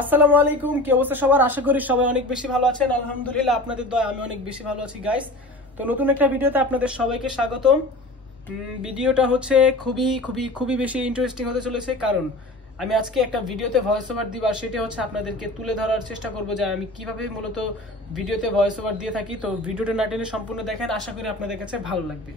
আসসালামু আলাইকুম, কি অবস্থা সবার? আশা করি সবাই অনেক বেশি ভালো আছেন। আলহামদুলিল্লাহ, আপনাদের দয়া আমি অনেক বেশি ভালো আছি গাইস। তো নতুন একটা ভিডিওতে আপনাদের সবাইকে স্বাগতম। ভিডিওটা হচ্ছে খুবই খুবই খুবই বেশি ইন্টারেস্টিং হতে চলেছে, কারণ আমি আজকে একটা ভিডিওতে ভয়েস ওভার দিব, আর সেটা হচ্ছে আপনাদেরকে তুলে ধরার চেষ্টা করব যে আমি কিভাবে মূলত ভিডিওতে ভয়েস ওভার দিয়ে থাকি। তো ভিডিওটা না টেনে সম্পূর্ণ দেখেন, আশা করি আপনাদের কাছে ভালো লাগবে।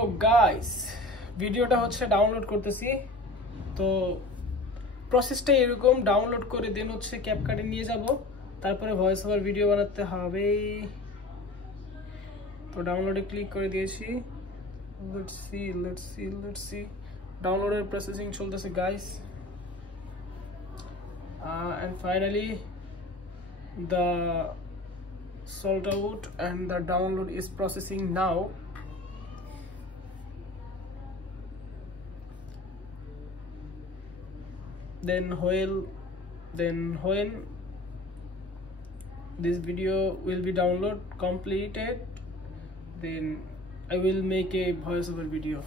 ও গাইস, ভিডিওটা হচ্ছে ডাউনলোড করতেছি। তো প্রসেসটা এরকম, ডাউনলোড করে দেন হচ্ছে ক্যাপকাটে নিয়ে যাব, তারপরে ভয়েস ওভার ভিডিও বানাতে হবে। তো ডাউনলোডে ক্লিক করে দিয়েছি। লেটস সি ডাউনলোডের প্রসেসিং চলতেছে guys, and finally the sold out and the download is processing now. Then when this video will be download completed, then I will make a voiceover video.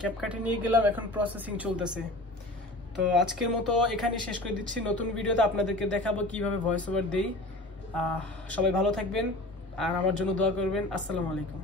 ক্যাপকাটে নিয়ে গেলাম, এখন প্রসেসিং চলতেছে। তো আজকের মতো এখানেই শেষ করে দিচ্ছি। নতুন ভিডিওতে আপনাদেরকে দেখাবো কিভাবে ভয়েস ওভার দেই। সবাই ভালো থাকবেন আর আমার জন্য দোয়া করবেন। আসসালামু আলাইকুম।